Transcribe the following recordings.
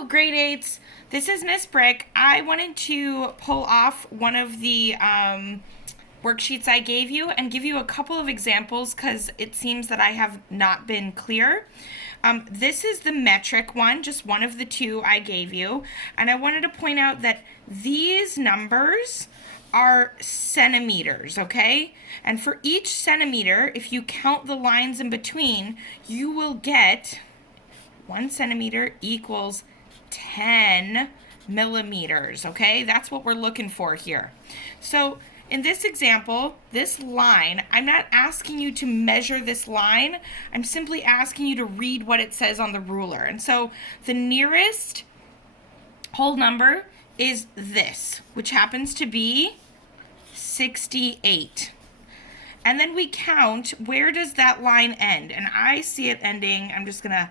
Hello, grade 8s. This is Miss Brick. I wanted to pull off one of the worksheets I gave you and give you a couple of examples because it seems that I have not been clear. This is the metric one, just one of the two I gave you. And I wanted to point out that these numbers are centimeters, okay? And for each centimeter, if you count the lines in between, you will get 1 centimeter equals 10 millimeters, okay? That's what we're looking for here. So in this example, this line, I'm not asking you to measure this line. I'm simply asking you to read what it says on the ruler. And so the nearest whole number is this, which happens to be 68. And then we count, where does that line end? And I see it ending, I'm just gonna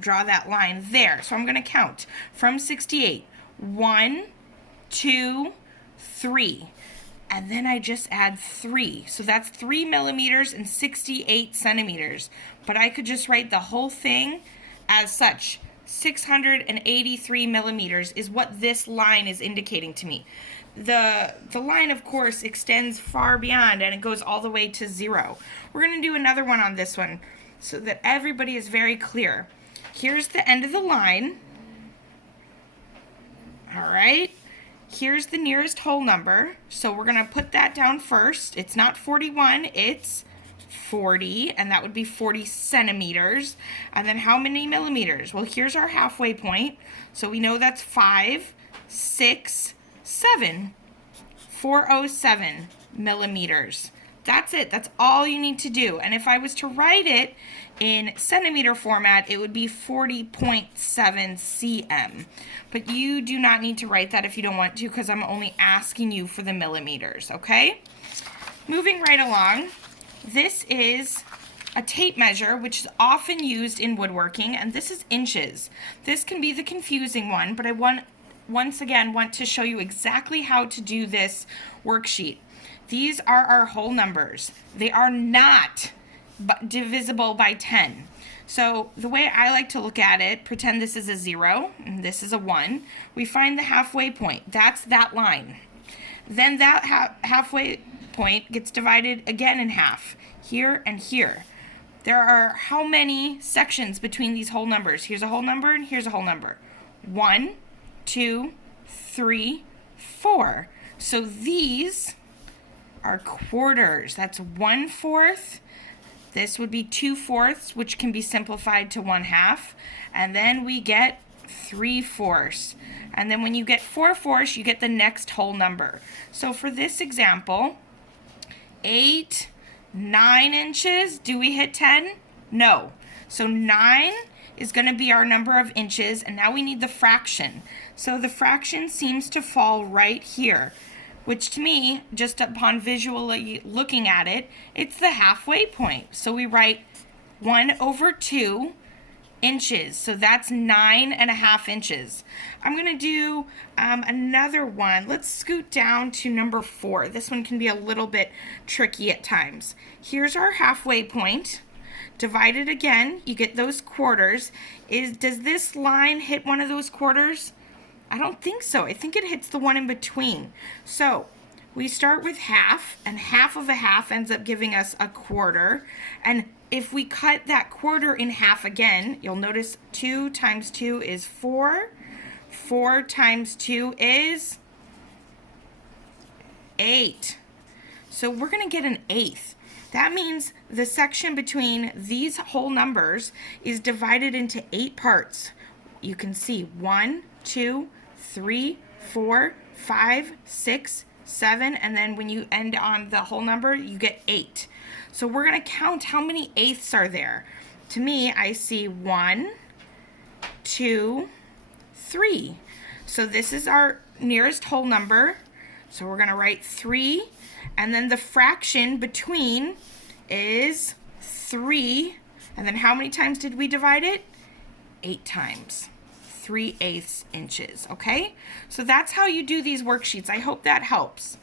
draw that line there. So I'm going to count from 68. 1, 2, 3. And then I just add 3. So that's 3 millimeters and 68 centimeters. But I could just write the whole thing as such. 683 millimeters is what this line is indicating to me. The line, of course, extends far beyond and it goes all the way to 0. We're going to do another one on this one so that everybody is very clear. Here's the end of the line. All right. Here's the nearest whole number. So we're going to put that down first. It's not 41, it's 40, and that would be 40 centimeters. And then how many millimeters? Well, here's our halfway point. So we know that's 5, 6, 7. 407 millimeters. That's it. That's all you need to do. And if I was to write it in centimeter format, it would be 40.7 cm. But you do not need to write that if you don't want to, because I'm only asking you for the millimeters, okay? Moving right along, this is a tape measure, which is often used in woodworking, and this is inches. This can be the confusing one, but I once again want to show you exactly how to do this worksheet. These are our whole numbers. They are not divisible by 10. So the way I like to look at it, pretend this is a 0 and this is a 1. We find the halfway point. That's that line. Then that halfway point gets divided again in half, here and here. There are how many sections between these whole numbers? Here's a whole number and here's a whole number. 1, 2, 3, 4. So these are quarters. That's 1/4. This would be 2/4, which can be simplified to 1/2. And then we get 3/4. And then when you get 4/4, you get the next whole number. So for this example, 8, 9 inches. Do we hit 10? No. So 9 is going to be our number of inches, and now we need the fraction. So the fraction seems to fall right here, which to me, just upon visually looking at it, it's the halfway point. So we write 1/2 inches. So that's 9.5 inches. I'm going to do another one. Let's scoot down to number 4. This one can be a little bit tricky at times. Here's our halfway point. Divided again, you get those quarters. Does this line hit one of those quarters? I don't think so. I think it hits the one in between. So we start with half, and half of a half ends up giving us a quarter. And if we cut that quarter in half again, you'll notice 2 times 2 is 4. 4 times 2 is 8. So we're going to get an 1/8. That means the section between these whole numbers is divided into 8 parts. You can see 1, 2, 3, 4, 5, 6, 7, and then when you end on the whole number, you get 8. So we're going to count how many eighths are there. To me, I see 1, 2, 3. So this is our nearest whole number. So we're going to write 3, and then the fraction between is 3. And then how many times did we divide it? 8 times. 3/8 inches, okay? So that's how you do these worksheets. I hope that helps.